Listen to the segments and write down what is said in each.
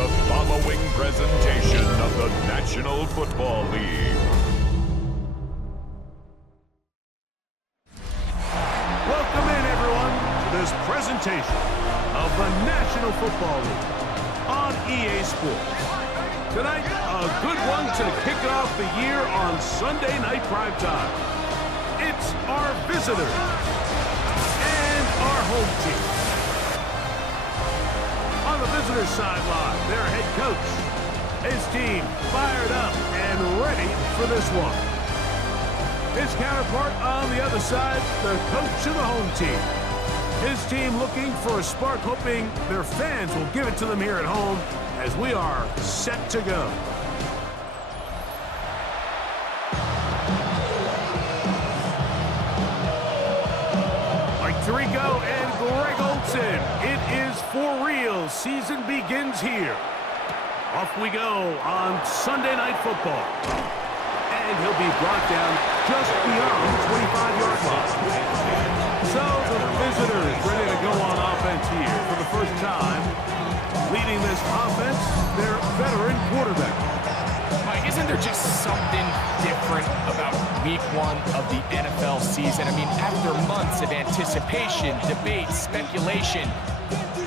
the following presentation of the National Football League. Welcome in, everyone, to this presentation of the National Football League on EA Sports. Tonight, a good one to kick off the year on Sunday Night Primetime. It's our visitors and our home team. On the visitors' sideline, their head coach. His team fired up and ready for this one. His counterpart on the other side, the coach of the home team. His team looking for a spark, hoping their fans will give it to them here at home as we are set to go. Like three go and Greg Olsen. It is for real. Season begins here. Off we go on Sunday Night Football. And he'll be brought down just beyond the 25-yard line. So the visitors ready to go on offense here for the first time. Leading this offense, their veteran quarterback. Mike, isn't there just something different about week one of the NFL season? I mean, after months of anticipation, debate, speculation,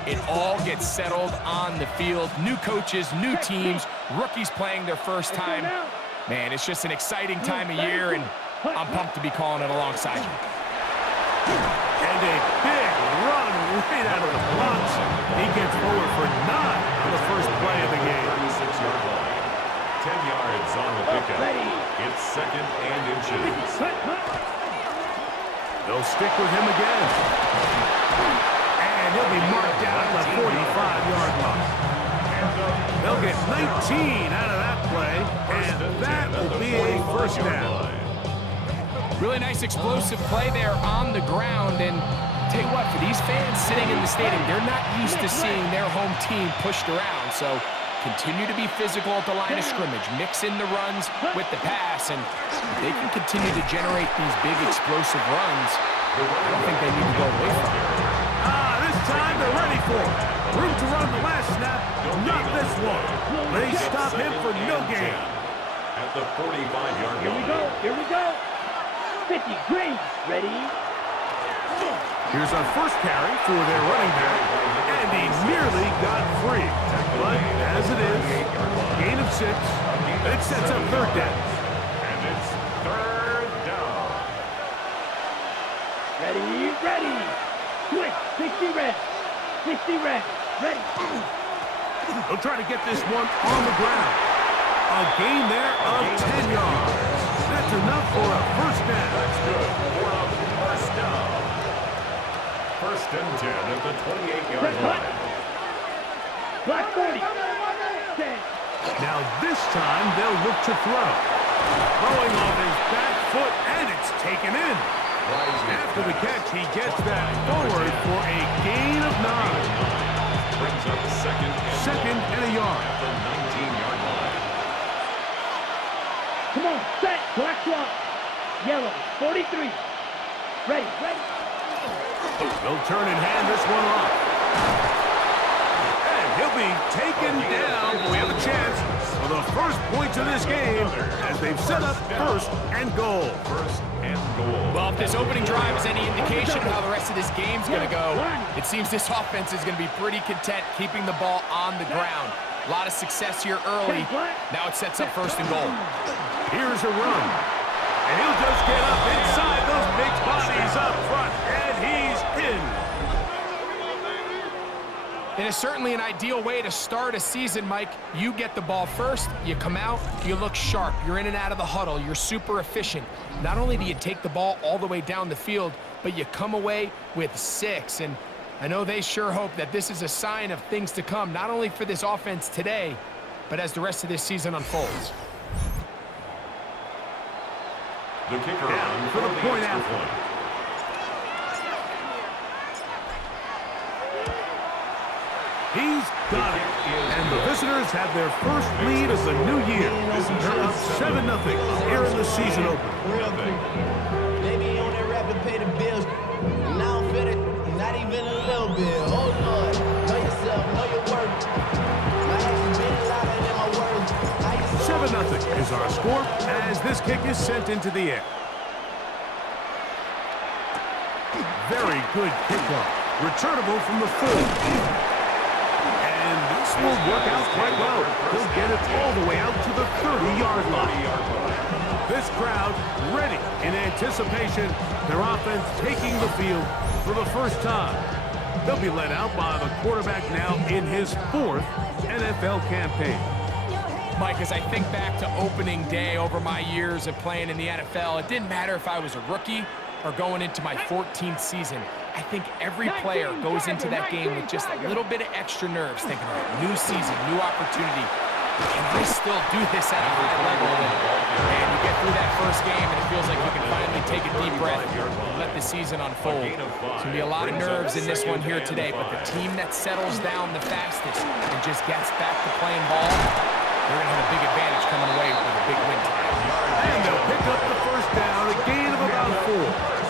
it all gets settled on the field. New coaches, new teams, rookies playing their first time. Man, it's just an exciting time of year, and I'm pumped to be calling it alongside you. And a big run right out of the box. He gets forward for 9 on the first play of the game. 36-yard line. 10 yards on the pickup. It's second and inches. They'll stick with him again. And he'll be marked down at the 45-yard line. They'll get 19 out of that play, and that will be a first down. Really nice explosive play there on the ground, and tell you what, for these fans sitting in the stadium, they're not used to seeing their home team pushed around, so continue to be physical at the line of scrimmage, mix in the runs with the pass, and if they can continue to generate these big explosive runs, I don't think they need to go away from it. This time they're ready for it. Room to run the last snap, not this one. They stop him for no gain. At the 45-yard line. Here we go. 50 Green, ready? Here's our first carry for their running back, and he nearly got free. But as it is, gain of 6, it sets up third down. And it's third down. Ready. Quick, 60 red. 60 red, ready. They'll try to get this one on the ground. A gain there of 10 yards. That's enough for a first down. That's good for a first down. First and 10 at the 28-yard line. Black 40. 10. Now this time they'll look to throw. Throwing off his back foot, and it's taken in. After the catch, he gets that forward for a gain of 9. Brings up second and a yard. At the 19-yard line. Come on, set, black clock. Yellow, 43. Ready. They'll turn and hand this one off. And he'll be taken down. We have a chance for the first points of this game as they've set up first and goal. Well, if this opening drive is any indication of how the rest of this game's going to go, it seems this offense is going to be pretty content keeping the ball on the ground. A lot of success here early. Now it sets up first and goal. Here's a run. And he'll just get up inside those big bodies up front, and he's in. It is certainly an ideal way to start a season, Mike. You get the ball first, you come out, you look sharp, you're in and out of the huddle, you're super efficient. Not only do you take the ball all the way down the field, but you come away with 6. And I know they sure hope that this is a sign of things to come, not only for this offense today, but as the rest of this season unfolds. The kicker down for the point after. He's got it. And the visitors have their first lead of the new year. They're up 7-0 here in the season opener. Maybe on that rapid pay the bills. Now I'm fit it, not even a little bit. Oh Lord, know yourself, know your work. is our score as this kick is sent into the air. Very good kickoff. Returnable from the 4. And this will work out quite well. He'll get it all the way out to the 30-yard line. This crowd ready in anticipation. Their offense taking the field for the first time. They'll be led out by the quarterback now in his 4th NFL campaign. Mike, as I think back to opening day over my years of playing in the NFL, it didn't matter if I was a rookie or going into my 14th season. I think every player goes into that game with just a little bit of extra nerves, thinking, all right, new season, new opportunity. Can I still do this at a high level? And you get through that first game, and it feels like you can finally take a deep breath and let the season unfold. There's going to be a lot of nerves in this one here today, but the team that settles down the fastest and just gets back to playing ball, they're going to have a big advantage coming away with a big win today. And they'll pick up the first down, a gain of about 4.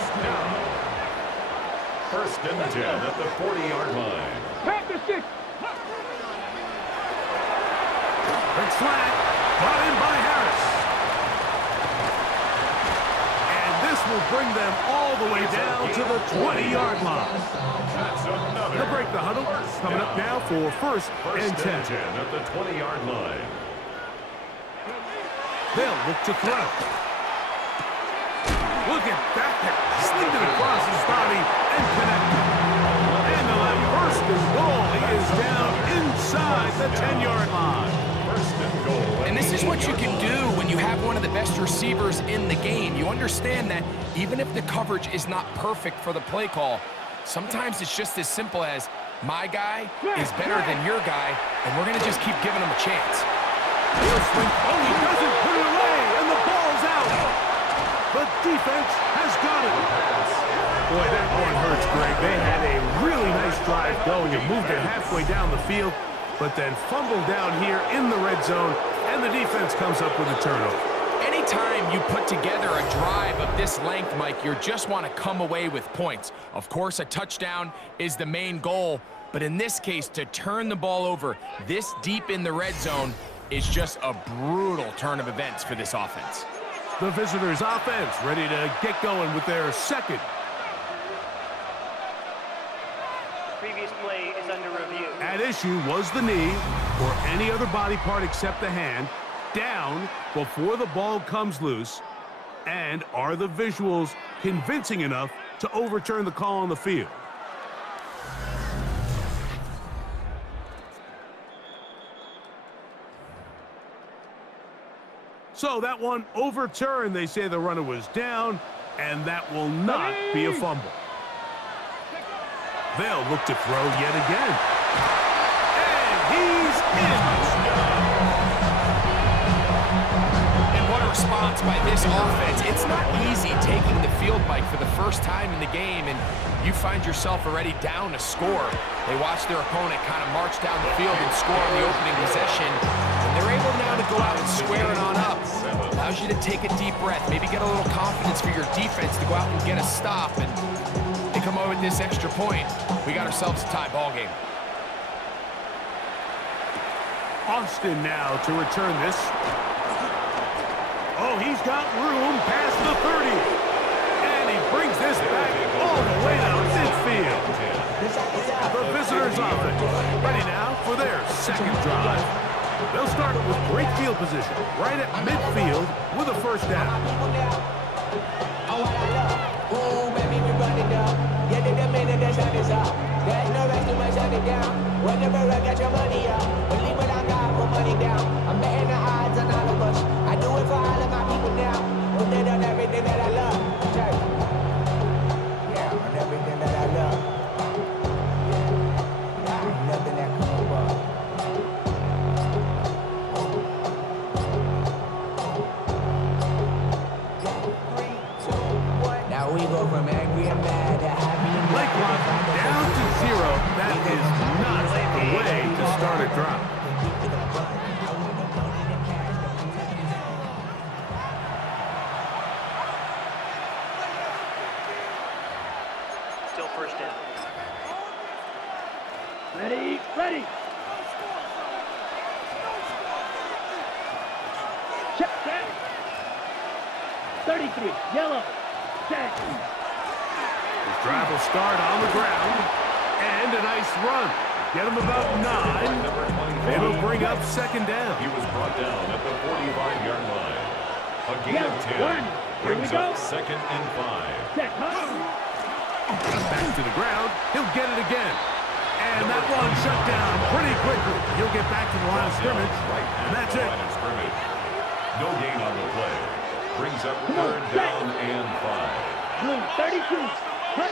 First and 10 at the 40-yard line. Pack the stick. Quick slant, brought in by Harris. And this will bring them all the way down to the 20-yard line. They'll break the huddle. Coming up now for first and 10 at the 20-yard line. They'll look to throw. Look at that. Slinged it across his body and connected. And they'll have first and goal. He is down inside the 10-yard line. And this is what you can do when you have one of the best receivers in the game. You understand that even if the coverage is not perfect for the play call, sometimes it's just as simple as my guy is better than your guy, and we're going to just keep giving him a chance. Oh, he doesn't put it away, and the ball's out. The defense has got it. Boy, that one hurts, Greg. They had a really nice drive going and moved it halfway down the field, but then fumbled down here in the red zone, and the defense comes up with a turnover. Anytime you put together a drive of this length, Mike, you just want to come away with points. Of course, a touchdown is the main goal, but in this case, to turn the ball over this deep in the red zone is just a brutal turn of events for this offense. The visitors' offense ready to get going with their second. Previous play is under review. At issue was the knee, or any other body part except the hand, down before the ball comes loose. And are the visuals convincing enough to overturn the call on the field? So that one overturned. They say the runner was down, and that will not be a fumble. They'll look to throw yet again. And he's in. And what a response by this offense. It's not easy taking the field, Mike, for the first time in the game, and you find yourself already down a score. They watch their opponent kind of march down the field and score on the opening possession. And they're able now to go out and square it on up. Allows you to take a deep breath, maybe get a little confidence for your defense to go out and get a stop. And they come over with this extra point. We got ourselves a tie ball game. Austin now to return this. Oh, he's got room past the 30. And he brings this back all the way to midfield. The visitors' offense ready now for their second drive. They'll start with great field position right at midfield with a first down. There's no rest to my shut it down. Whenever I get your money up, believe what I got, put money down. I'm betting the odds on all of us. I do it for all of my people now. Put it on everything that I love. Check. Yeah, on everything that I love. Yeah, ain't nothing that come above. Now we go from angry and mad to happy and Play clock down to 0. That is not the way to start a drive. Still first down. Ready, ready. Check. 33, yellow. Check. His drive will start on the ground. And a nice run. Get him about 9. It'll bring up second down. He was brought down at the 45-yard line. A gain Yeah, of 10 one. Here we brings go. up second and 5. Check. Back to the ground. He'll get it again. And that one shut down pretty quickly. He'll get back to the line of scrimmage. Right And at that's the it. line of scrimmage. No gain on the play. Brings up Come on, third down and 5. Blue, 32. Hut.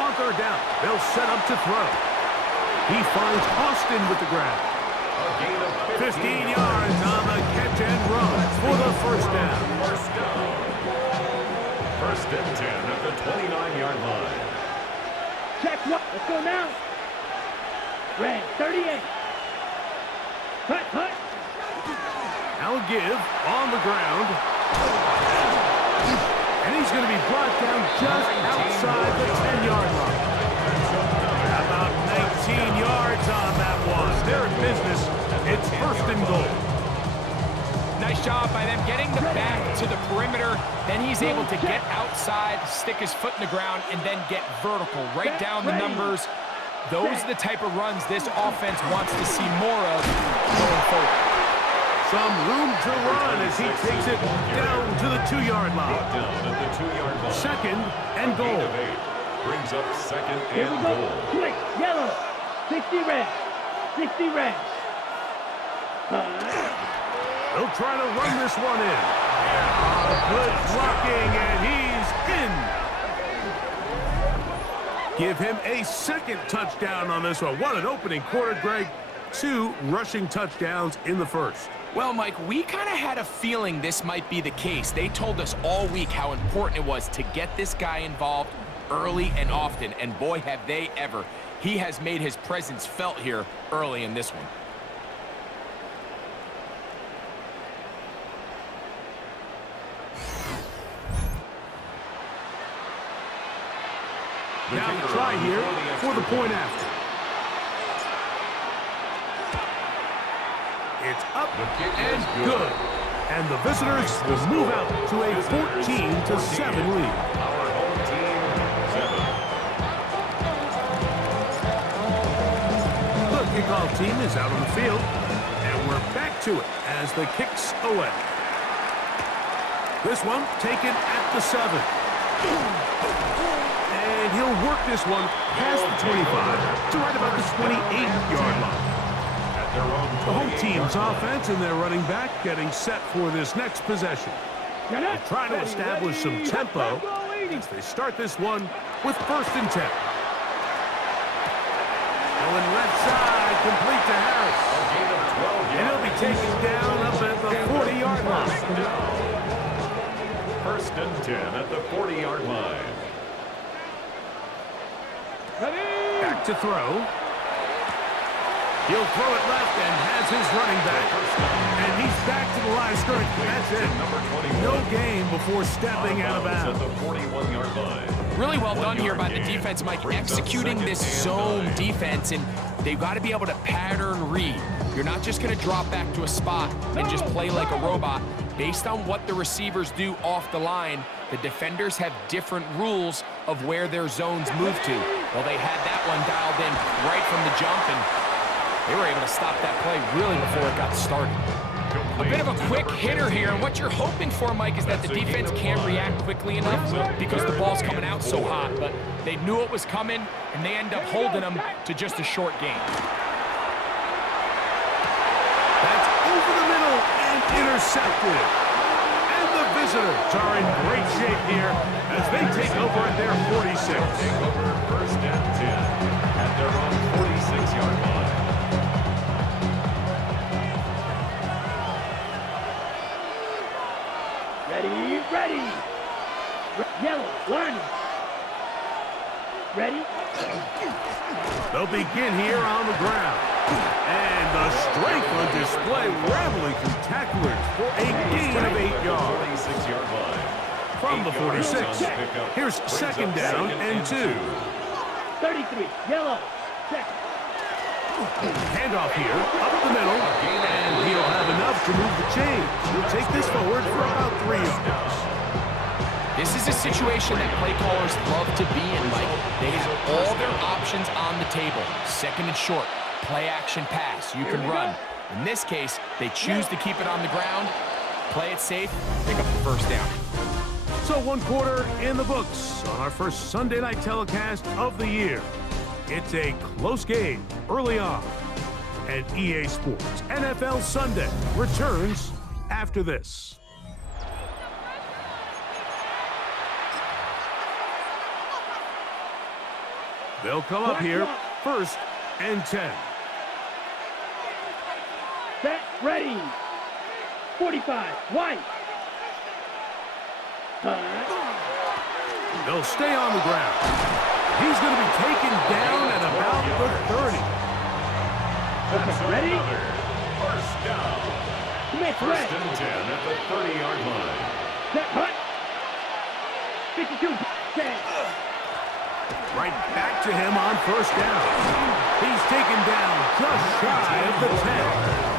On third down, they'll set up to throw. He finds Austin with the grab. A gain of 15 yards on the catch and run for the first down. First down. First and 10 at the 29-yard line. Check. Let's go now. Red, 38. Hut. Now a give on the ground. And he's going to be brought down just outside the 10-yard line. About 19 yards on that one. They're in business. It's first and goal. Nice job by them getting the back to the perimeter. Then he's able to get outside, stick his foot in the ground, and then get vertical. Right down the numbers. Those are the type of runs this offense wants to see more of going forward. Some room to run as he takes it down to the 2-yard line. Down at the 2-yard line. Second and goal. Gain of 8. Brings up second Here we and go. goal. Quick, yellow. 60 red. 60 red. They'll try to run this one in. Good blocking, and he's in. Give him a second touchdown on this one. What an opening quarter, Greg. 2 rushing touchdowns in the first. Well, Mike, we kind of had a feeling this might be the case. They told us all week how important it was to get this guy involved early and often, and boy, have they ever. He has made his presence felt here early in this one. Now the try here for the point after. It's up and good. And the visitors will move out to a 14-7 lead. Our home team, 7. The kickoff team is out on the field. And we're back to it as the kick's away. This one taken at the 7. And he'll work this one past the 25 to right about the 28-yard line. The home team's offense and their running back getting set for this next possession. They're trying to establish some tempo as they start this one with first and 10. Going left side, complete to Harris. And he'll be taken down up at the 40-yard line. First and 10 at the 40-yard line. Back to throw. He'll throw it left and has his running back. And he's back to the line of scrimmage. That's it. No gain before stepping out of bounds. At the 41-yard line. Really well done here by the defense, Mike, executing this zone defense, and they've got to be able to pattern read. You're not just going to drop back to a spot and just play like a robot. Based on what the receivers do off the line, the defenders have different rules of where their zones move to. Well, they had that one dialed in right from the jump, and they were able to stop that play really before it got started. A bit of a quick hitter here, and what you're hoping for, Mike, is that the defense can't react quickly enough because the ball's coming out so hot, but they knew it was coming, and they end up holding them to just a short gain. That's over the middle and intercepted. And the visitors are in great shape here as they take over at their 46. Take over first and 10 at their own 46-yard line. Ready. Yellow, line. Ready? They'll begin here on the ground. And the strength on display, rambling through tacklers for a gain of 8 yards. 46-yard line. From the 46, here's second down and 2. 33, yellow. Check. Handoff here, up the middle, and he'll have enough to move the chains. He'll take this forward for about 3 yards. This is a situation that play callers love to be in, Mike. They have all their options on the table. Second and short, play action pass, you can run. In this case, they choose to keep it on the ground, play it safe, pick up the first down. So 1 quarter in the books on our first Sunday night telecast of the year. It's a close game early on. And EA Sports NFL Sunday returns after this. They'll come up here, 1st and 10. Set, ready. 45, white. They'll stay on the ground. He's going to be taken down at about the 30. Okay, ready? First down. Smith, First red. and 10 at the 30-yard line. Set, hut. 52, 10. Right back to him on 1st down. He's taken down just shy of the 10.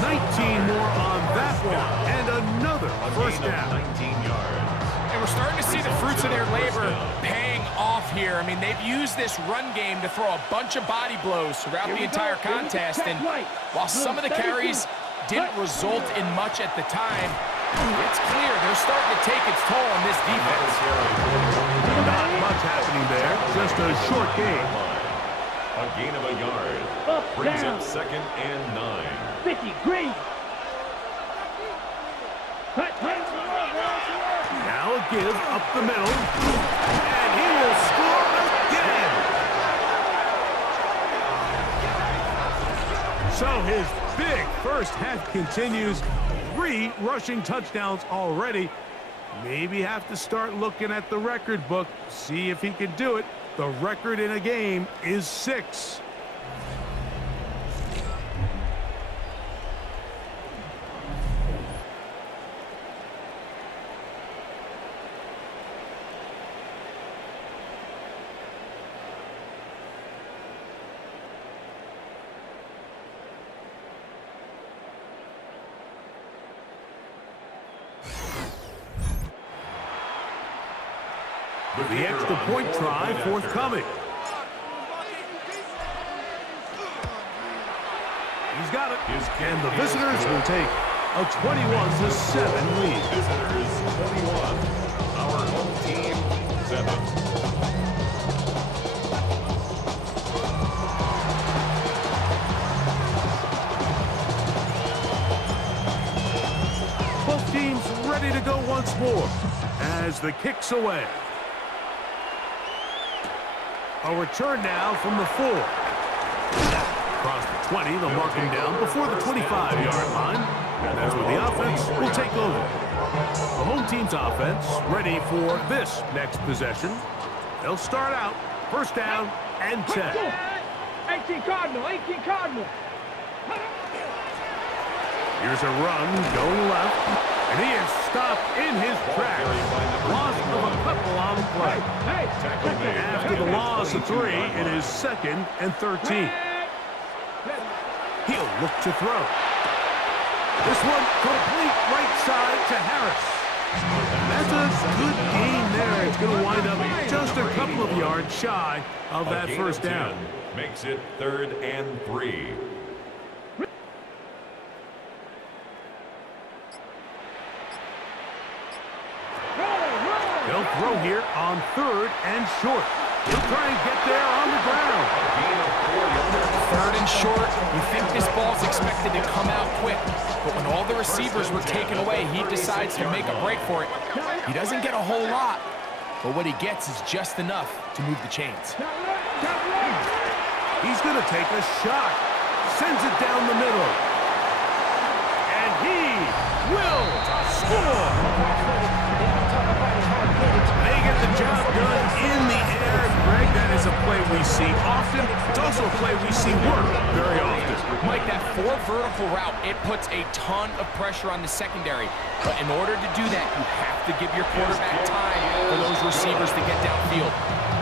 19 more on that one, and another first down. 19 yards. And we're starting to see the fruits of their labor paying off here. I mean, they've used this run game to throw a bunch of body blows throughout the entire contest, and while some of the carries didn't result in much at the time, it's clear they're starting to take its toll on this defense. Not much happening there, just a short game. A gain of a yard. Brings up 2nd and 9. 50, green. Hut, hut. Now a give up the middle, and he will score again. So his big first half continues. 3 rushing touchdowns already. Maybe have to start looking at the record book, see if he can do it. The record in a game is 6. The extra point try forthcoming. He's got it. And the visitors will take a 21-7 lead. Visitors 21. Our home team 7. Both teams ready to go once more as the kick's away. A return now from the 4. Across the 20, they'll mark him down before the 25-yard line. And that's where the offense will take over. The home team's offense ready for this next possession. They'll start out 1st down and 10. 18 Cardinal, 18 Cardinal. Here's a run going left, and he is stopped in his tracks. Loss of a couple on the play. After the loss of 3, it is 2nd and 13. He'll look to throw. This one complete right side to Harris. That's a good gain there. It's going to wind up just a couple of yards shy of that first down. Makes it 3rd and 3. They'll throw here on 3rd and short. He'll try and get there on the ground. 3rd and short, you think this ball's expected to come out quick, but when all the receivers were taken away, he decides to make a break for it. He doesn't get a whole lot, but what he gets is just enough to move the chains. He's going to take a shot. Sends it down the middle. And he will score. They get the job done in the air. Greg, that is a play we see often. It's also a play we see work very often. Mike, that 4 vertical route, it puts a ton of pressure on the secondary. But in order to do that, you have to give your quarterback time for those receivers to get downfield.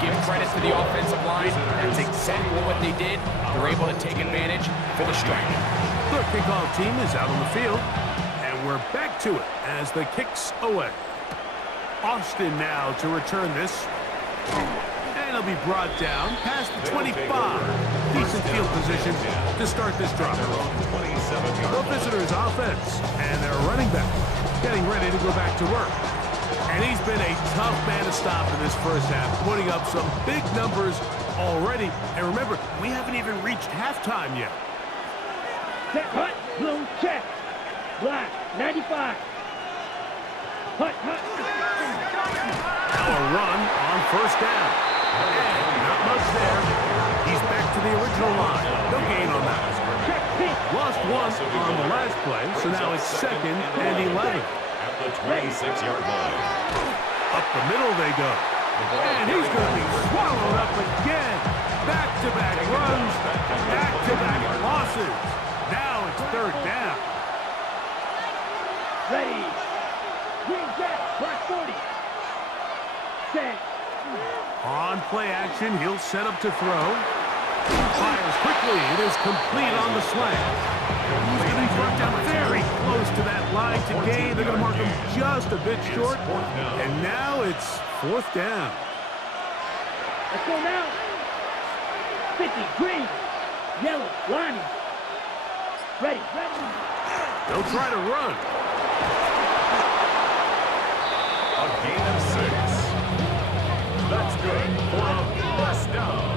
give credit to the offensive line. That's exactly what they did. They're able to take advantage for the strike. The kickoff team is out on the field, and we're back to it as the kick's away. Austin now to return this. And it'll be brought down past the 25. Decent field position to start this drive. The visitors' offense and their running back getting ready to go back to work. And he's been a tough man to stop in this first half, putting up some big numbers already. And remember, we haven't even reached halftime yet. Set, hut, blue, check. Black, 95. Hut, hut. Now a run on first down. And not much there. He's back to the original line. No gain on that. Check, pink. Lost one on the last play, so now it's 2nd and 11. At the 26-yard line. Up the middle they go. And he's going to be swallowed up again. Back-to-back runs, back-to-back losses. Now it's 3rd down. Ready. Green jack, black 40. Set. On play action, he'll set up to throw. Fires quickly. It is complete on the slant. He's going to be brought down very close to that line to gain. They're going to mark him just a bit short. And now it's 4th down. Let's go now. 50, green, yellow, line. Ready, ready. They'll try to run. A gain of 6. That's good for a first down.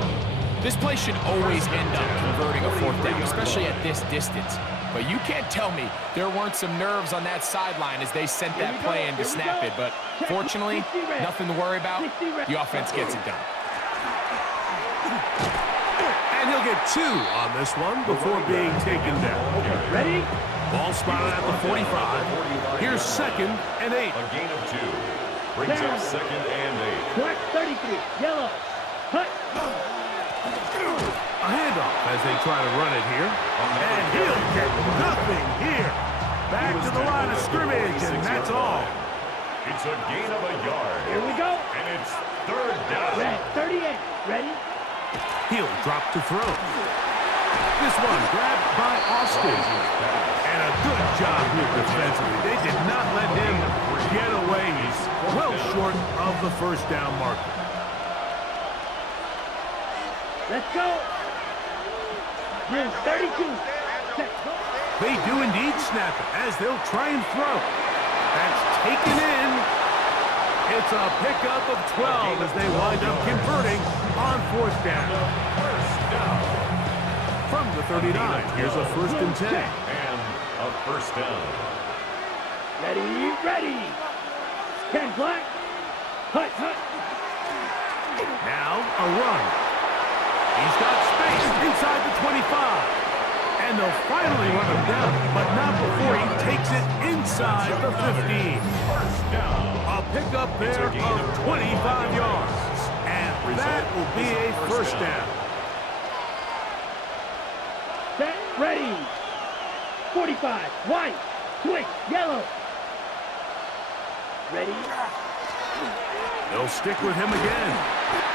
This play should always end up converting a 4th down, especially at this distance. But you can't tell me there weren't some nerves on that sideline as they sent that play in to snap it. But fortunately, nothing to worry about. The offense gets it done. And he'll get 2 on this one before being taken down. Ready? Ball spotted at the 45. Here's 2nd and 8. A gain of 2. Brings up 2nd and 8. Black 33, yellow. Hut. A handoff as they try to run it here. And he'll get nothing here. Back to the line of scrimmage, and that's all. It's a gain of a yard. Here we go. And it's 3rd down. Red 38, ready? He'll drop to throw. This one grabbed by Austin. And a good job here defensively. They did not let him get away. He's well short of the first down marker. Let's go. Blue 32. Set. They do indeed snap it as they'll try and throw. That's taken in. It's a pickup of 12 as they wind up converting on 4th down. First down. From the 39, here's a 1st and 10. And a first down. Ready, ready. Ken Black. Hut, hut. Now a run. He's got space inside the 25. And they'll finally run him down, but not before he takes it inside the 15. First down. A pickup there of 25 yards. And that will be a first down. Set, ready. 45, white, switch, yellow. Ready? They'll stick with him again.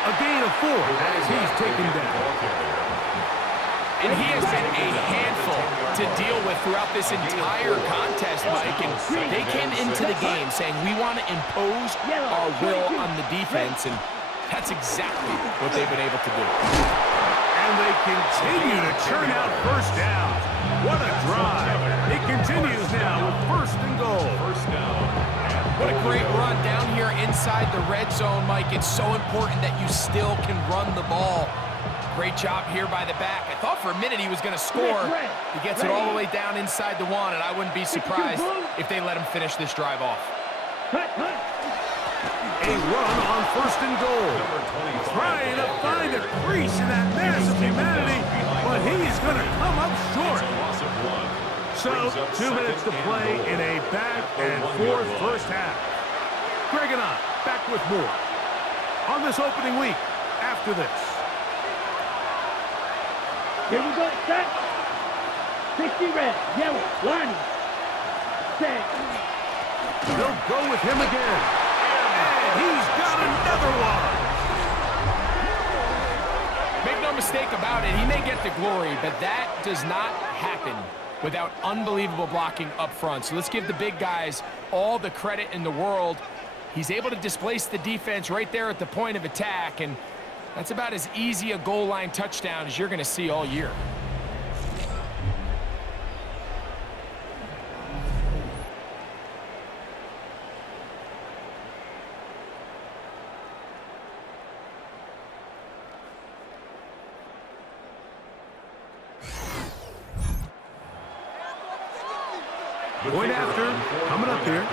A gain of 4 as he's taken down. And he has been a handful to deal with throughout this entire contest, Mike. And they came into the game saying, we want to impose our will on the defense, and that's exactly what they've been able to do. And they continue to churn out first downs. What a drive. It continues now with 1st and goal. First down. What a great run down here inside the red zone, Mike. It's so important that you still can run the ball. Great job here by the back. I thought for a minute he was going to score. He gets it all the way down inside the 1, and I wouldn't be surprised if they let him finish this drive off. Hut, hut. A run on 1st and goal. Trying to find a crease in that mass of humanity, but he's going to come up short. So, 2 minutes to play in a back and forth first half. Greg and I back with more on this opening week after this. Here we go, set. 60 red, yellow, lining. Set. They'll go with him again. And he's got another one. mistake about it. He may get the glory, but that does not happen without unbelievable blocking up front. So let's give the big guys all the credit in the world. He's able to displace the defense right there at the point of attack, and that's about as easy a goal line touchdown as you're going to see all year. Point after, coming up here.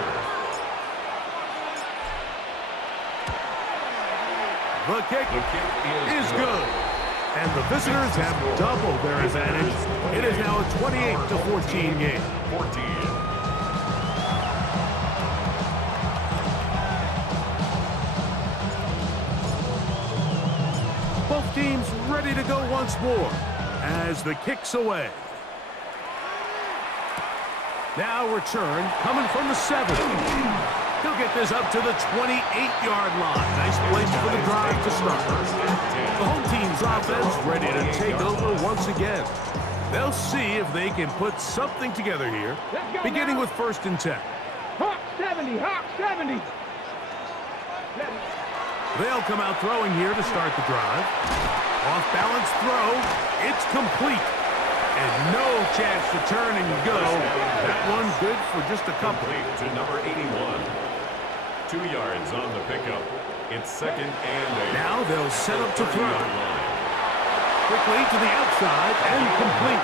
The kick is good. And the visitors have doubled their advantage. It is now a 28-14 game. 14. Both teams ready to go once more as the kick's away. Now return coming from the 7. He'll get this up to the 28-yard line. Nice place for the drive to start. The home team's offense ready to take over once again. They'll see if they can put something together here, beginning with 1st and 10. Hawk 70, Hawk 70. They'll come out throwing here to start the drive. Off balance throw. It's complete. And no chance to turn and go. That one good for just a couple. To number 81. 2 yards on the pickup. It's 2nd and 8. Now they'll set up to throw. Quickly to the outside and complete.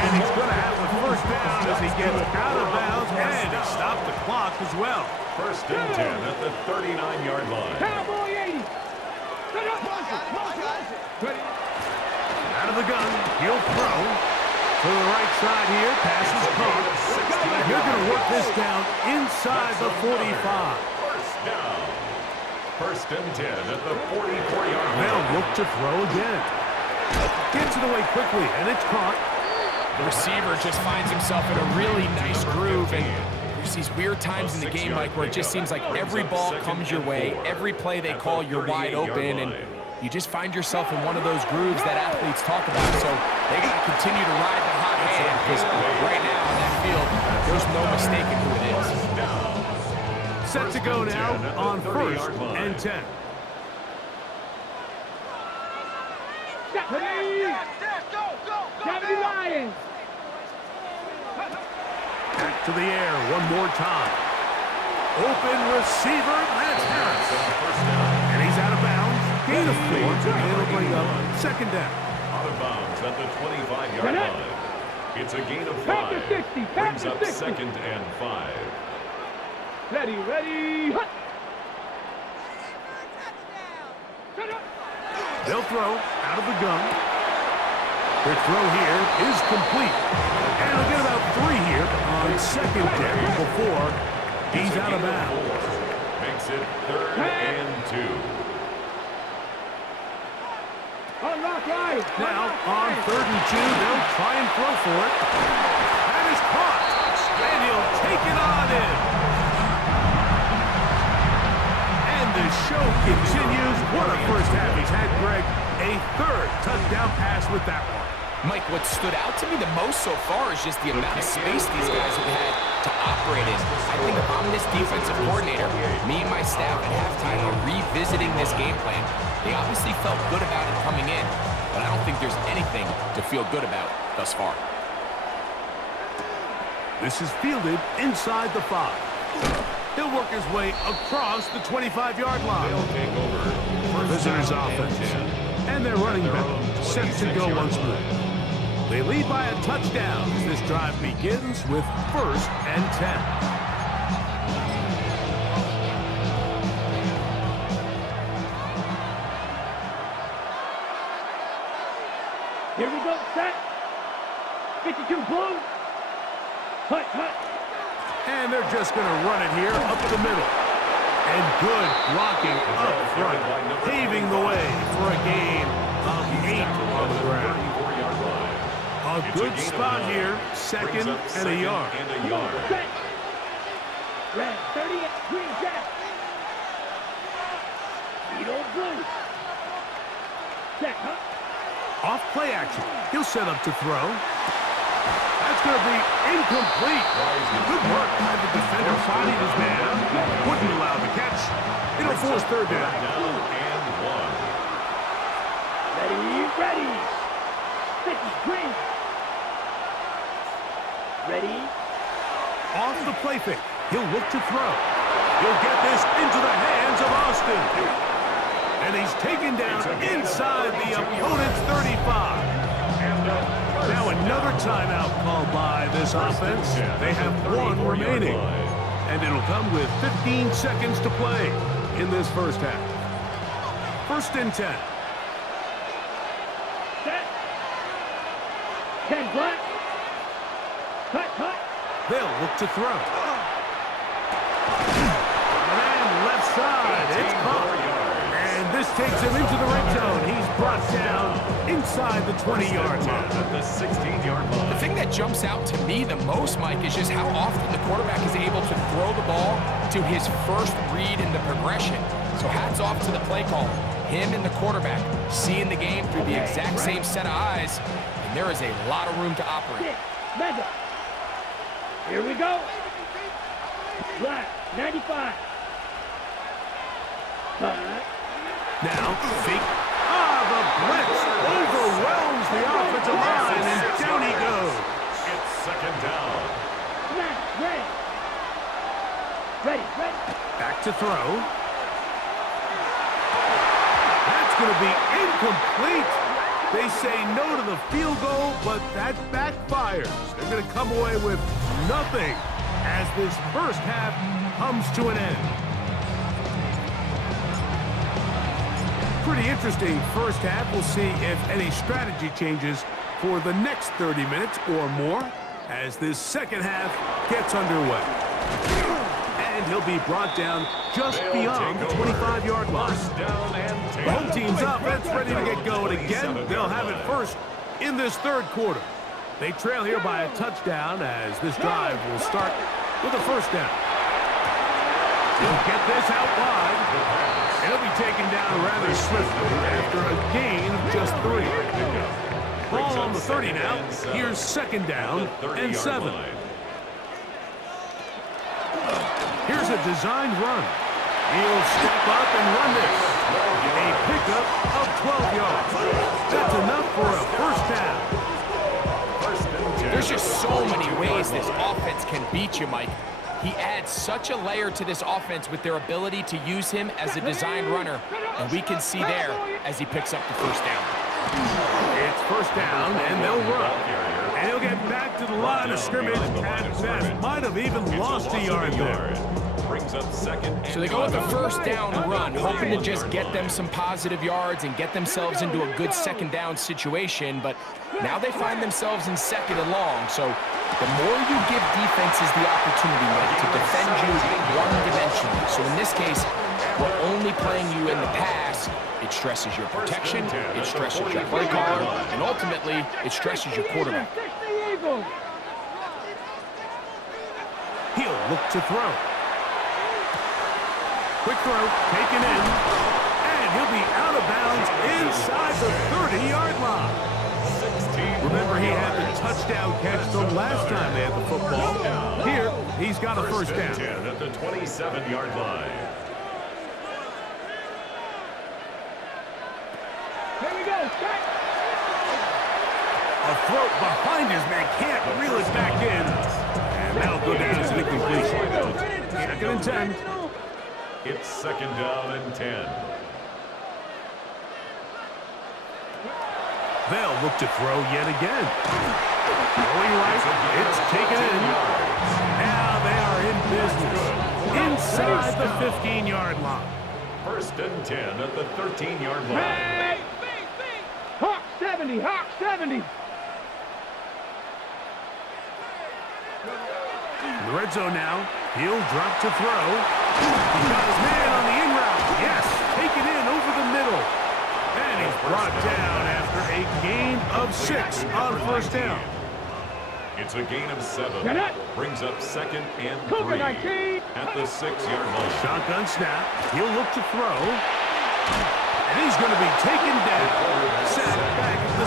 And he's going to have the 1st down as he gets out of bounds. And he stopped the clock as well. 1st and 10 at the 39-yard line. Cowboy 80. Out of the gun, he'll throw. To the right side here, pass is caught. They're going to work this down inside the 45. 1st down. 1st and 10 at the 44-yard line. They'll look to throw again. Gets it away quickly, and it's caught. The receiver just finds himself in a really nice groove, and there's these weird times in the game, Mike, where it just seems like every ball comes your way, every play they call, you're wide open, and you just find yourself in one of those grooves that athletes talk about. So they got to continue to ride the hot hand, because right now on that field, there's no mistaking who it is. Set to go now on 1st and 10. Lions. Back to the air one more time. Open receiver, that's Harris. And he's out of bounds. Gain of 4, and it'll bring up 2nd down. Out of bounds at the 25-yard line. It's a gain of 5. 60, Brings up 2nd and 5. Ready. They'll throw out of the gun. Their throw here is complete. And they'll get about 3 here on 2nd down before he's out of bounds. Makes it 3rd and 2. Now on 3rd and 2, they'll try and throw for it. That is caught. And he'll take it on in. And the show continues. What a first half he's had, Greg. A 3rd touchdown pass with that one. Mike, what stood out to me the most so far is just the amount of space these guys have had to operate in. I think if I'm this defensive coordinator, me and my staff at halftime are revisiting this game plan. They obviously felt good about it coming in, but I don't think there's anything to feel good about thus far. This is fielded inside the 5. He'll work his way across the 25-yard line. They'll take over. Visitors offense. And their running back set to go once more. They lead by a touchdown as this drive begins with 1st and 10. Here we go, set. 52 blue. Hut. And they're just going to run it here up the middle. And good blocking up front, paving the way for a gain of 8 on the ground. A good spot here, 2nd and a yard. Set. Red 38, green jack. Speed old blue. Set, huh? Off play action. He'll set up to throw. That's going to be incomplete. Good work by the defender finding his man. Wouldn't allow the catch. It'll force third down. Ready. 50, green. Ready. Off the play fake. He'll look to throw. He'll get this into the hands of Austin. And he's taken down inside the opponent's 35. Now another timeout called by this offense. They have one remaining. And it'll come with 15 seconds to play in this first half. First and 10. Set. 10 black. Cut. They'll look to throw. And left side, it's caught. And this takes him into the red zone. He's brought down inside the 20-yard line. At the 16-yard line. The thing that jumps out to me the most, Mike, is just how often the quarterback is able to throw the ball to his first read in the progression. So hats off to the play caller. Him and the quarterback seeing the game through the exact same set of eyes, and there is a lot of room to operate. Mega. Here we go. Black, 95. Now, fake. The blitz overwhelms the offensive line, and down he goes. It's second down. Ready. Back to throw. That's going to be incomplete. They say no to the field goal, but that backfires. They're going to come away with nothing as this first half comes to an end. Pretty interesting first half. We'll see if any strategy changes for the next 30 minutes or more as this second half gets underway. And he'll be brought down just beyond the 25-yard line. The home team's offense ready to get going again. They'll have it first in this third quarter. They trail here by a touchdown as this drive will start with a first down. He'll get this out wide. He'll be taken down rather swiftly after a gain of just 3. Ball on the 30 now. Here's second down and 7. Here's a designed run. He'll step up and run this. A pickup of 12 yards. That's enough for a first down. There's just so many ways this offense can beat you, Mike. He adds such a layer to this offense with their ability to use him as a designed runner, and we can see there as he picks up the first down. It's first down, and they'll run. And he'll get back to the line of scrimmage at best. Might have even lost a yard there. So they go with the first down run, hoping to just get them some positive yards and get themselves into a good second down situation, but now they find themselves in second and long. So the more you give defenses the opportunity, Mike, to defend you one-dimensionally. So in this case, we're only playing you in the pass. It stresses your protection, it stresses your play caller, and ultimately, it stresses your quarterback. He'll look to throw. Quick throw, taken in, and he'll be out of bounds inside the 30-yard line. Remember, he had the touchdown catch the last time they had the football. Here, he's got a first down. At the 27-yard line. Here we go, check. A throw behind his man, can't reel it back in. And that'll go down as an incompletion. Second and 10. It's second down and 10. They'll look to throw yet again. Going right, it's taken in. Now they are in business inside the 15-yard line. First and 10 at the 13-yard line. Hey! Hawk 70, Hawk 70. In the red zone now, he'll drop to throw. He's got his man on the in route. Yes, taken in over the middle. And he's brought down after a gain of 6 on first down. It's a gain of 7. Brings up second and 3 at the 6-yard line. Shotgun snap. He'll look to throw. And he's going to be taken down. Sacked back at the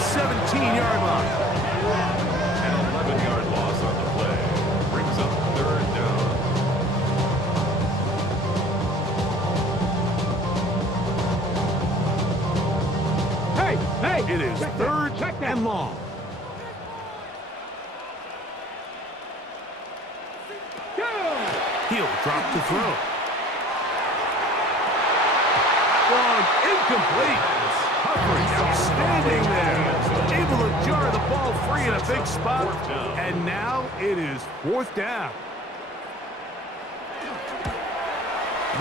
Hey, It is check that, third check that. and long. Go! He'll drop to throw. One incomplete. Coverage outstanding there. Able to jar the ball free in a big spot. And now it is fourth down.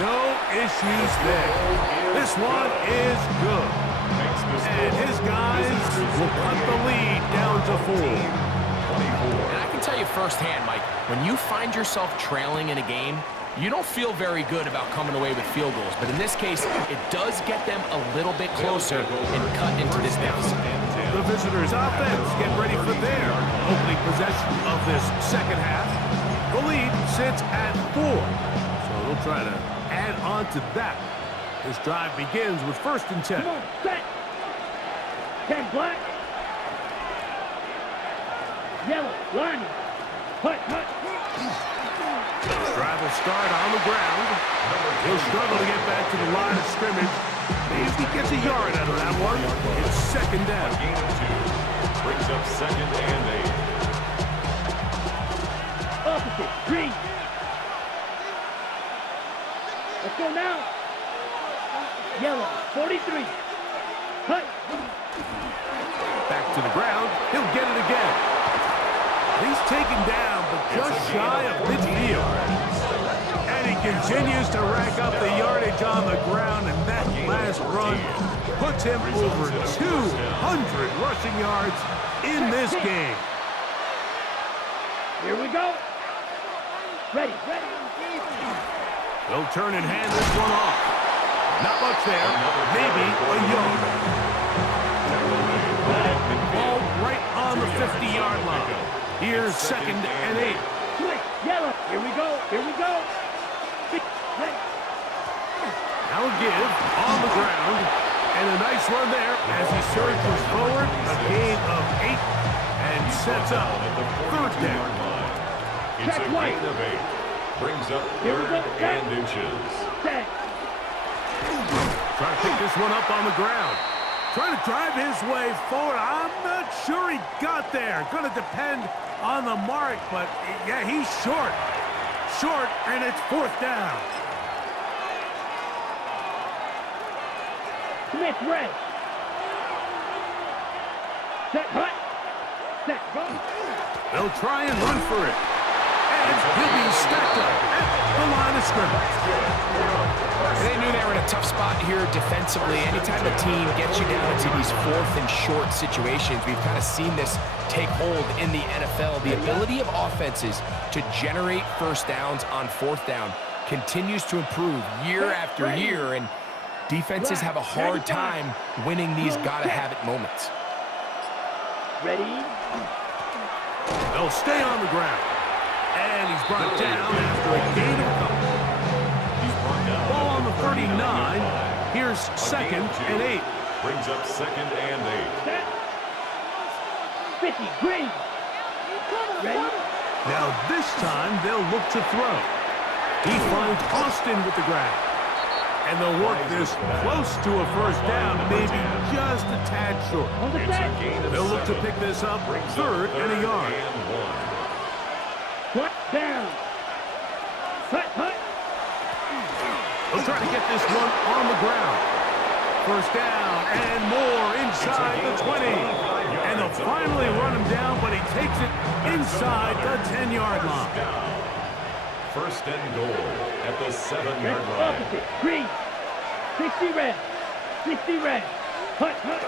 No issues there. This one is good. And his guys will cut the lead down to 4. And I can tell you firsthand, Mike, when you find yourself trailing in a game, you don't feel very good about coming away with field goals. But in this case, it does get them a little bit closer and cut into this deficit. The visitors' offense get ready for their opening possession of this second half. The lead sits at 4. So they'll try to add on to that. This drive begins with 1st and 10. Come on, set. 10 black. Yellow, lining. Hut, hut. Drive will start on the ground. He'll struggle to get back to the line of scrimmage. Maybe he gets a yard out of that one. It's second down. Gain of 2. Brings up 2nd and 8. Opposite, green. Let's go now. Yellow, 43. Hut. Back to the ground. He'll get it again. He's taken down, but just shy of midfield. And he continues to rack up the yardage on the ground, and that last run puts him over 200 rushing yards in this game. Here we go. Ready, ready. They'll turn and hand this one off. Not much there. Maybe a yard. Ball right on the 50-yard line. Here's 2nd and 8. Switch, yellow. Here we go, here we go. Ready. Now a give on the ground. And a nice run there as he surges forward. A gain of 8 and sets up 3rd down. It's Check a white. gain of 8. Brings up Here we 3rd go. and inches. Set. Trying to pick this one up on the ground. Trying to drive his way forward. I'm not sure he got there. Going to depend on the mark, but yeah, he's short. Short, and it's 4th down. Smith, red. Set, hut. Set, go. They'll try and run for it. And he'll be stacked up at the line of scrimmage. They knew they were in a tough spot here defensively. Anytime a team gets you down into these 4th and short situations, we've kind of seen this take hold in the NFL. The ability of offenses to generate first downs on 4th down continues to improve year after year, and defenses have a hard time winning these gotta-have-it moments. Ready. They'll stay on the ground. And he's brought down after a gain of a couple. Ball on the 39. Here's 2nd and 8. Brings up 2nd and 8. Set. 50, green. Ready. Now this time they'll look to throw. He finds Austin with the grab. And they'll work this close to a 1st down, maybe just a tad short. On the It's a set. gain of They'll look to 7. pick this up Brings up 3rd and a yard. and 1. Hut, down. Hut, hut. They'll try to get this one on the ground. 1st down and more inside the 20. And they'll finally run him down, but he takes it inside the 10-yard line. 1st and goal at the 7-yard line. Opposite, green. 60 red. 60 red. Hut, hut.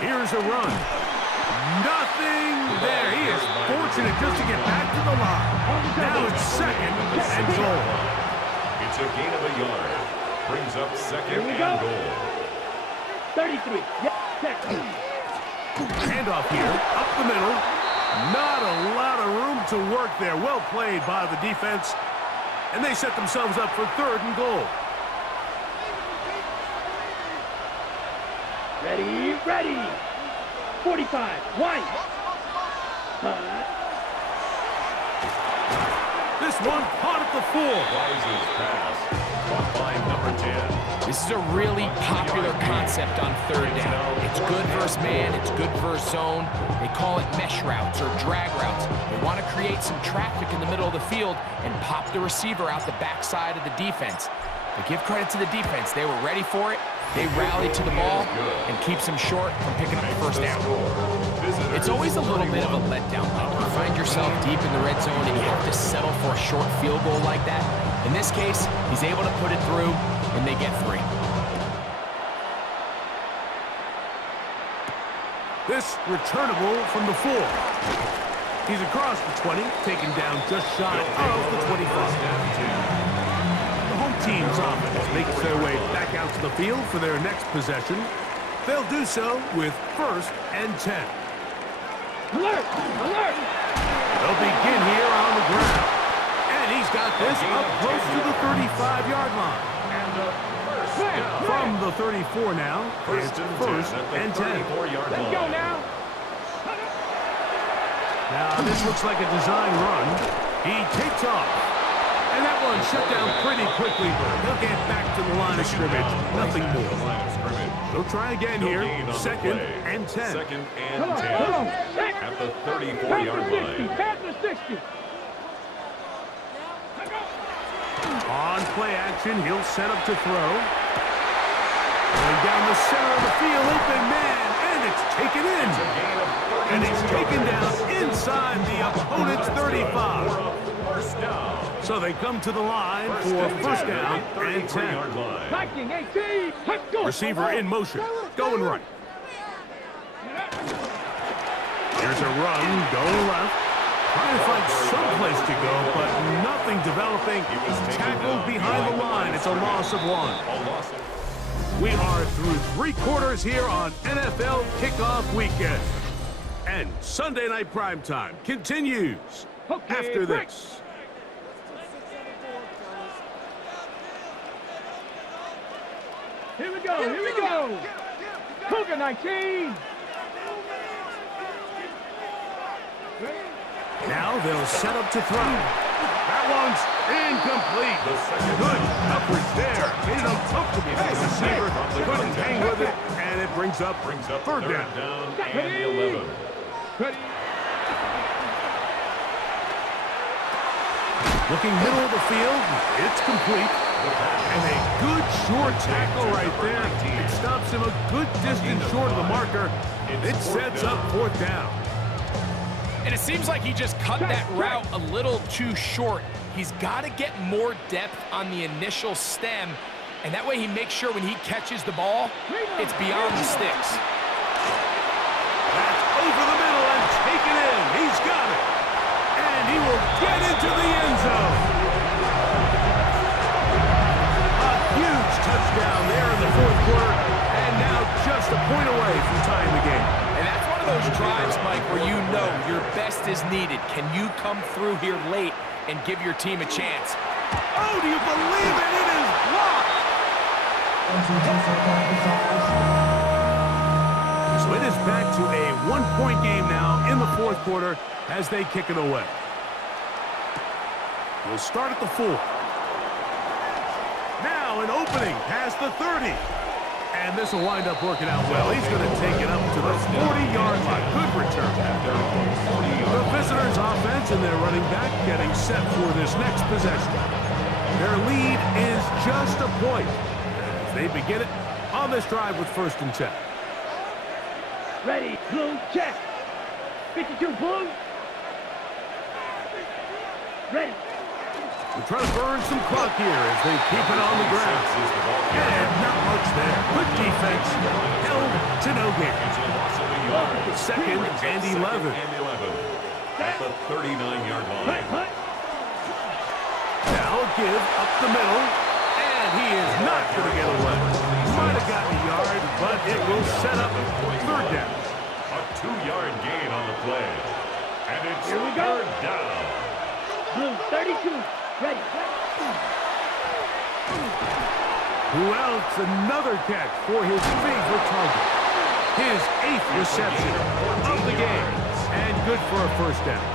Here's a run. Nothing there. He is fortunate just to get back to the line. Now it's 2nd and goal. It's a gain of a yard. Brings up 2nd Here we and go. goal. 33. Yep, set. Handoff here, up the middle. Not a lot of room to work there. Well played by the defense. And they set themselves up for 3rd and goal. Ready, ready. 45, white. This one caught at the 4. Rises pass. Caught by number 10. This is a really popular concept on 3rd down. It's good versus man, it's good versus zone. They call it mesh routes or drag routes. They want to create some traffic in the middle of the field and pop the receiver out the backside of the defense. But give credit to the defense. They were ready for it. They rallied to the ball and keeps them short from picking up the first down. It's always a little bit of a letdown. Like you find yourself deep in the red zone and you have to settle for a short field goal like that. In this case, he's able to put it through, and they get 3. This returnable from the 4. He's across the 20, taken down just shy of the 25. The home team's offense makes their way back out to the field for their next possession. They'll do so with 1st and 10. Alert! Alert! They'll begin here on the ground. And he's got this up close to the 35-yard line. From the 34 now, it's 1st and 10. Let's go now. Now, this looks like a design run. He takes off. And that one shut down pretty quickly. He'll get back to the line of scrimmage. Nothing more. They'll try again here. 2nd and 10. 2nd and Come on, 10 come on. at the Pass 34-yard the 60. line. Pass the 60. On play action, he'll set up to throw. Going down the center of the field, open man, and it's taken in. And it's taken down inside the opponent's 35. So they come to the line for 1st down and 10. Viking 18. Let's go. Receiver in motion, going right. Here's a run, going left. Trying to find some place to go, but nothing developing. Tackled behind the line. It's a loss of 1. We are through 3 quarters here on NFL Kickoff Weekend. And Sunday Night Primetime continues after this. Here we go. Here we go. Cougar 19. Now they'll set up to throw. That one's incomplete. Good coverage there. Made it uncomfortable for the receiver. Couldn't hang with it, and it brings up 3rd down. And the 11. Looking middle of the field, it's complete. And a good short tackle right there. It stops him a good distance short of the marker. It sets up 4th down. And it seems like he just cut that route a little too short. He's got to get more depth on the initial stem, and that way he makes sure when he catches the ball, it's beyond the sticks. That's over the middle and taken in. He's got it. And he will get into the end zone. A huge touchdown there in the 4th quarter, and now just a point away from tying the game. And that's one of those drives, Mike, where you know your best is needed. Can you come through here late and give your team a chance? Oh, do you believe it? It is blocked. So it is back to a 1-point game now in the 4th quarter as they kick it away. We'll start at the 4. Now an opening past the 30. And this will wind up working out well. He's going to take it up to the 40-yard line. Good return. The visitors' offense and their running back getting set for this next possession. Their lead is just a point as they begin it on this drive with 1st and 10. Ready, blue, check. 52 blue. Ready. We're trying to burn some clock here as they keep it on the ground. And not much there. Good defense. Held to no gain. 2nd and 11. At the 39-yard line. Now a give up the middle. And he is not going to get away. Might have gotten a yard, but it will set up 3rd down. A 2-yard gain on the play. And it's Here we go. 3rd down. Blue 32. Ready. Who else? Another catch for his favorite target. His 8th reception of the game. And good for a 1st down.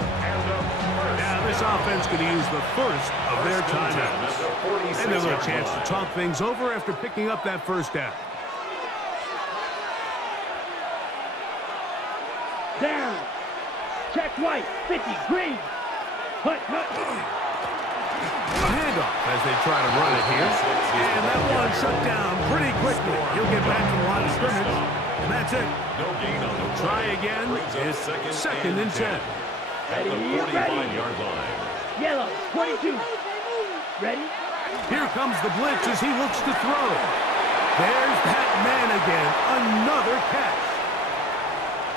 Now this offense going to use the 1st of their timeouts. And there's a chance to talk things over after picking up that 1st down. Down. Check white. 50. Green. Hut. A handoff as they try to run it here. And that one shut down pretty quickly. He'll get back to the line of scrimmage. And that's it. No gain on the Try again. It's second and 10. At the 45-yard line. Yellow. 22. Ready? Here comes the blitz as he looks to throw. There's that man again. Another catch.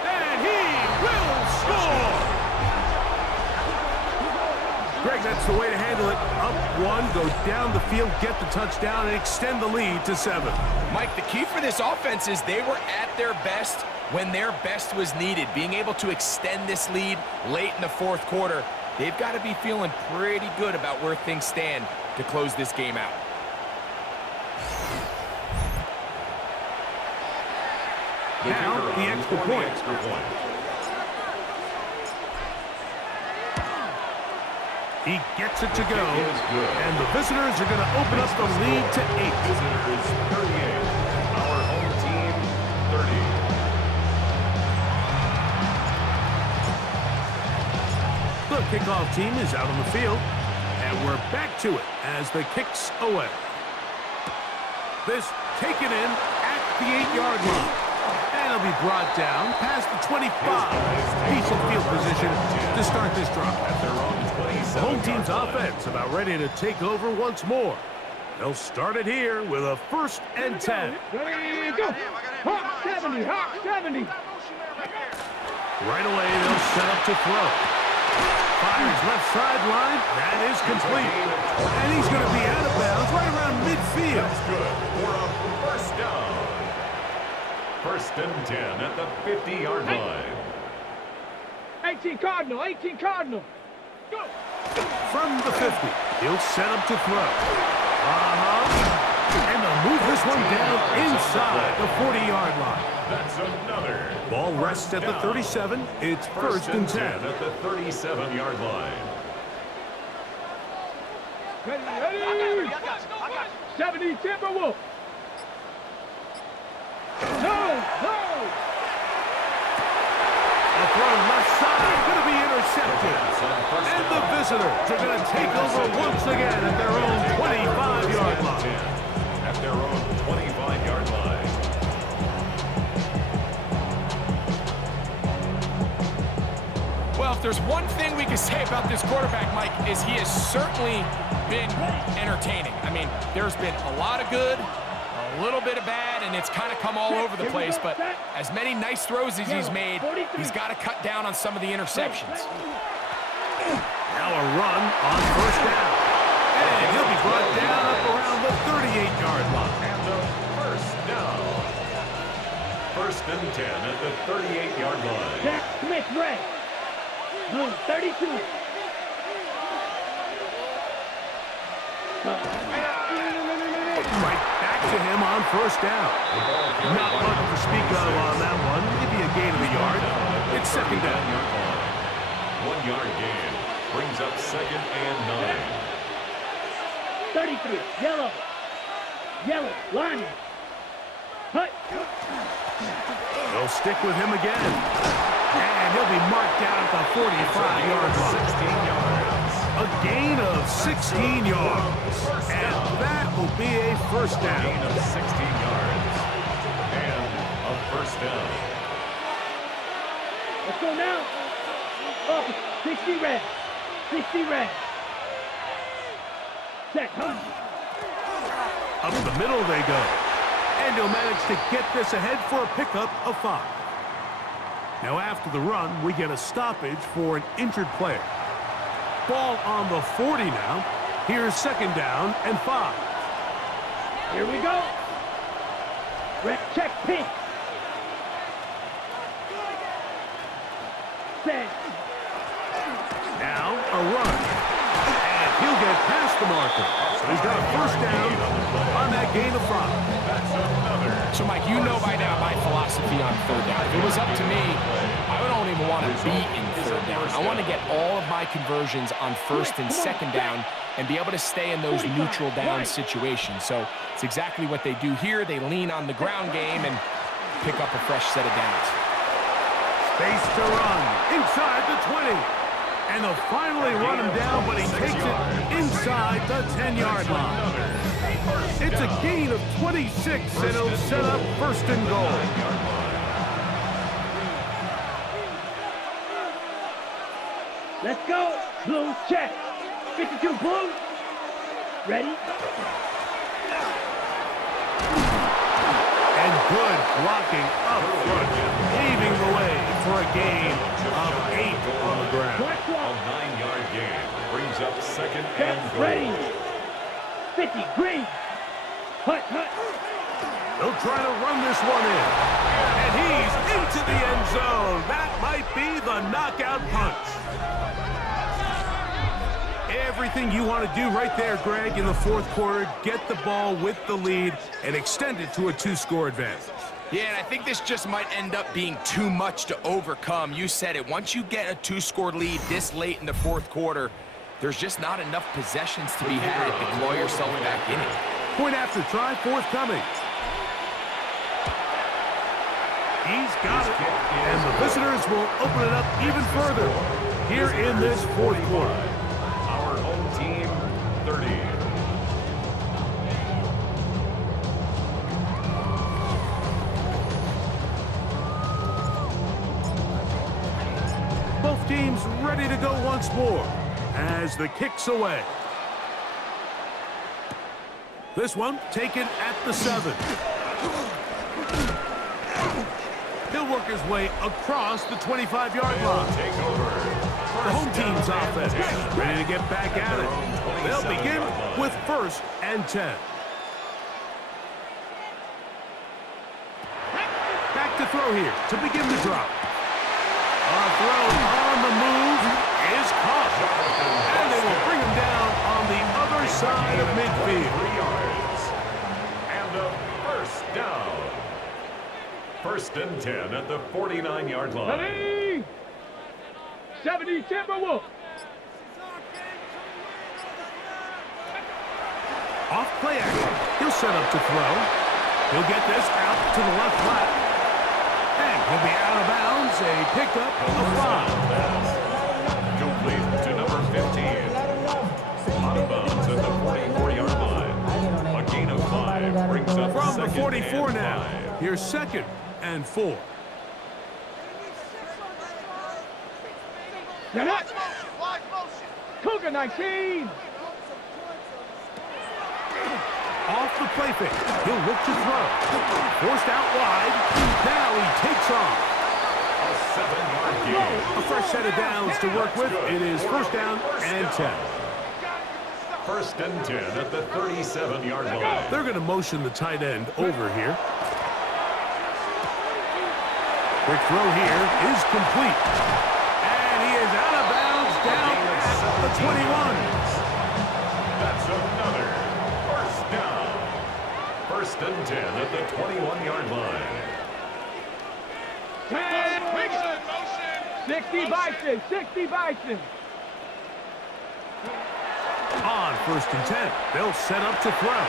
And he will score! Greg, that's the way to handle it. Up one, go down the field, get the touchdown, and extend the lead to 7. Mike, the key for this offense is they were at their best when their best was needed. Being able to extend this lead late in the fourth quarter, they've got to be feeling pretty good about where things stand to close this game out. Now, the extra point. He gets it to go, and the visitors are going to open up the lead to 8. Visitors 38, our home team 30. The kickoff team is out on the field, and we're back to it as the kick's away. This taken in at the 8-yard line. And it'll be brought down past the 25. Decent field position to start this drive. The home team's offense about ready to take over once more. They'll start it here with a 1st and 10. Ready, go. Hawk 70. Hawk 70. Right away, they'll set up to throw. Fires left sideline. That is complete. And he's going to be out of bounds right around midfield. That's good for a first down. 1st and 10 at the 50-yard line. 18 Cardinal. 18 Cardinal. Go. From the 50, he'll set up to throw. And they'll move this one down inside the 40-yard line. That's another. Ball rests at the 37. It's 1st and 10. At the 37-yard line. Ready. 70 Timberwolf. No. A throw left side, going to be intercepted. And the visitors are going to take over once again at their own 25-yard line. At their own 25-yard line. Well, if there's one thing we can say about this quarterback, Mike, is he has certainly been entertaining. I mean, there's been a lot of good, a little bit of bad, and it's kind of come all over the place, but as many nice throws as he's made, he's got to cut down on some of the interceptions. Now a run on 1st down. And he'll be brought down up around the 38-yard line. And the 1st down. 1st and 10 at the 38-yard line. Jack Smith, red. Blue, 32. Right back to him on 1st down. Not much to speak of on that one. Maybe a gain of a yard. It's 2nd down. 1-yard gain brings up 2nd and 9. 33. Yellow. Line. Hut. They'll stick with him again. And he'll be marked down at the 45-yard line. 16 yards. A gain of 16 yards. And that will be a 1st down. Gain of 16 yards. And a 1st down. Let's go now. Oh, 60 red. 60 red. Set. Up the middle they go. And he'll manage to get this ahead for a pickup of 5. Now after the run, we get a stoppage for an injured player. Ball on the 40 now. Here's 2nd down and 5. Here we go. Red check pink. Set. Now a run. And he'll get past the marker. So he's got a 1st down on that gain of 5. That's another. So, Mike, you know by now my philosophy on 3rd down. If it was up to me, I don't even want to be in 3rd down. I want to get all of my conversions on 1st and 2nd down and be able to stay in those neutral down situations. So it's exactly what they do here. They lean on the ground game and pick up a fresh set of downs. Base to run, inside the 20. And they'll finally run him down, but he takes it inside the 10-yard line. It's a gain of 26, and it'll set up first and goal. Let's go. Blue, check. 52 blue. Ready? And good blocking up front, paving the way for a gain of 8 on the ground. A 9-yard gain brings up second and goal. Ready. 50 green. Hut, hut. They'll try to run this one in. And he's into the end zone. That might be the knockout punch. Everything you want to do right there, Greg, in the fourth quarter, get the ball with the lead and extend it to a 2-score advantage. Yeah, and I think this just might end up being too much to overcome. You said it. Once you get a 2-score lead this late in the fourth quarter, there's just not enough possessions to be had to claw yourself back in it. Point after try, forthcoming. He's got it. And the visitors will open it up even further here in this fourth quarter. Our home team, 30. Both teams ready to go once more as the kick's away. This one taken at the 7. He'll work his way across the 25-yard line. The home team's offense ready to get back at it. They'll begin with 1st and 10. Back to throw here to begin the drop. A throw on the move is caught. And they will bring him down on the other side of midfield. 3 yards. And a first down. 1st and 10 at the 49-yard line. Ready. 70 Timberwolves. Off play action. He'll set up to throw. He'll get this out to the left flat. And he'll be out of bounds. A pickup of 5. Complete to number 15. Out of bounds at the 44-yard line. A gain of 5 brings up From the 44 and now. 5. Here's 2nd and 4. Get up. Cougar 19. Off the play fake. He'll look to throw. Forced out wide. Now he takes off. A 7-yard gain. A fresh set of downs to work with. It is 1st down and 10. 1st and 10 at the 37-yard line. They're going to motion the tight end over here. Quick throw here is complete. And he is out of bounds down at the 21. That's another first down. 1st and 10 at the 21-yard line. 60 Bison. 60 Bison. On 1st and 10, they'll set up to throw.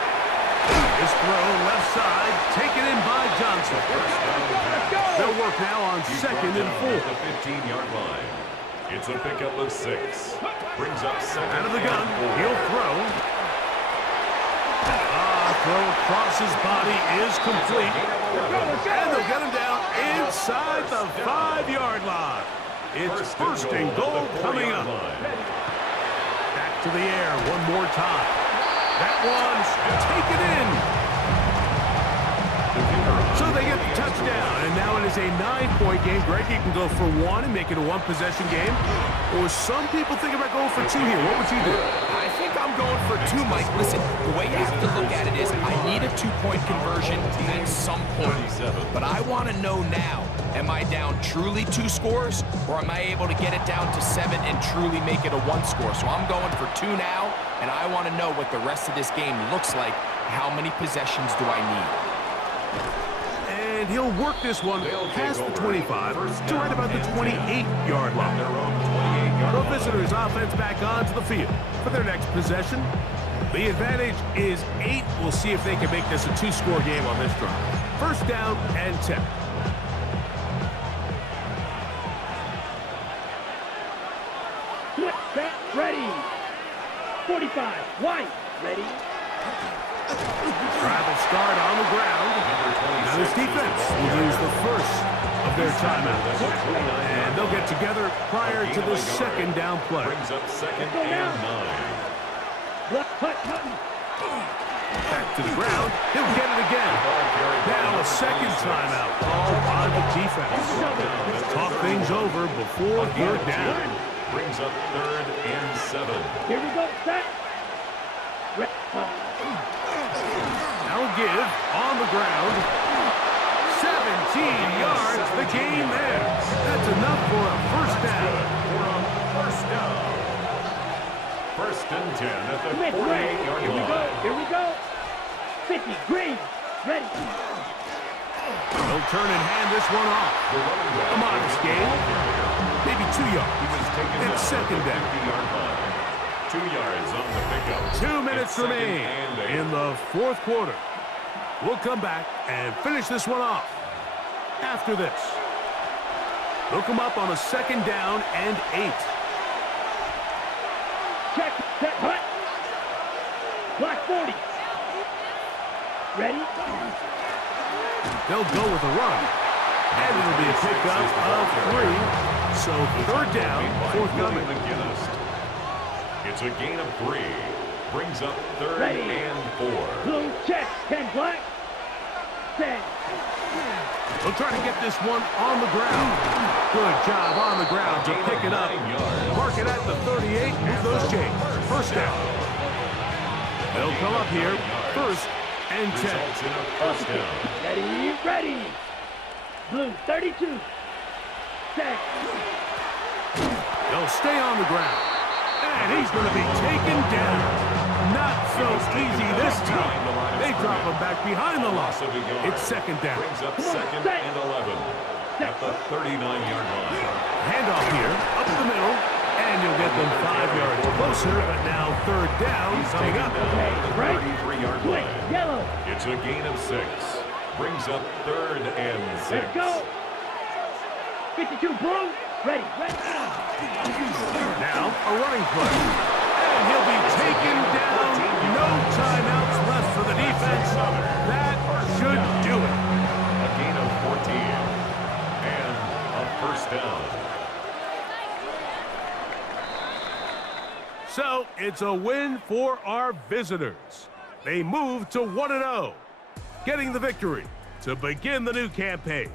This throw left side, taken in by Johnson. They'll work now on 2nd and 4. At the 15-yard line. It's a pickup of 6. Brings up 2nd. Out of the gun, and 4. he'll throw. Throw across his body is complete. And they'll get him down inside the 5-yard line. It's 1st and goal coming up. Back to the air one more time. That one's taken in. So they get the touchdown, and now it is a 9-point game. Greg, you can go for 1 and make it a 1-possession game. Or some people think about going for 2 here. What would you do? I think I'm going for 2, Mike. Listen, the way you have to look at it is I need a 2-point conversion at some point. But I want to know now, am I down truly 2 scores, or am I able to get it down to 7 and truly make it a 1 score? So I'm going for 2 now, and I want to know what the rest of this game looks like. How many possessions do I need? And he'll work this one past the 25 to right about the 28-yard line. The visitors' offense back onto the field for their next possession. The advantage is 8. We'll see if they can make this a 2-score game on this drive. 1st down and 10. set, ready. 45, white, ready. Travel start on the ground. Now this defense will use the first of their timeouts. And they'll get together prior to the second down play. Brings up second and 9. Block, Hutton. Back to the ground. He'll get it again. Now a second timeout called by the defense. Talk things over before third down. Brings up third and 7. Here we go, set. Now give on the ground. 17 yards, the gain there. That's enough for a first down. First down. First and 10 at the Smith, 48-yard here we go, line. here we go. 50, green, ready. They'll turn and hand this one off. The running back A modest gain. Maybe 2 yards. He was taken It's down second at the down. 50-yard line. 2 yards on the pickup. 2 minutes It's second remain and 8. in the fourth quarter. We'll come back and finish this one off after this. They'll come up on a second down and 8. Check, set, hut. Block 40. Ready? They'll go with a run. And it'll be a pickup of 3. So third down, forthcoming. It's a gain of 3. Brings up third Ready. and 4. Blue, check, 10 black. Set. They'll try to get this one on the ground. Good job on the ground to pick it up. 9 yards. Mark it at the 38. Move those chains. First down. They'll come up here. First and 10. Results in a first down. Ready, ready. Blue, 32. Set. They'll stay on the ground. And he's going to be taken down. Not so easy this time. They drop him back behind the line. It's second down. Brings up second and 11 at the 39-yard line. Handoff here, up the middle, and you'll get them 5 yards closer, but now third down coming up. Right. 33-yard Quick, line. yellow. It's a gain of 6. Brings up third and 6. Let's go. 52, blue. Ready, ready. Now a running play. And he'll be taken down. No timeouts left for the defense. That should do it. A gain of 14. And a first down. So it's a win for our visitors. They move to 1-0, getting the victory to begin the new campaign.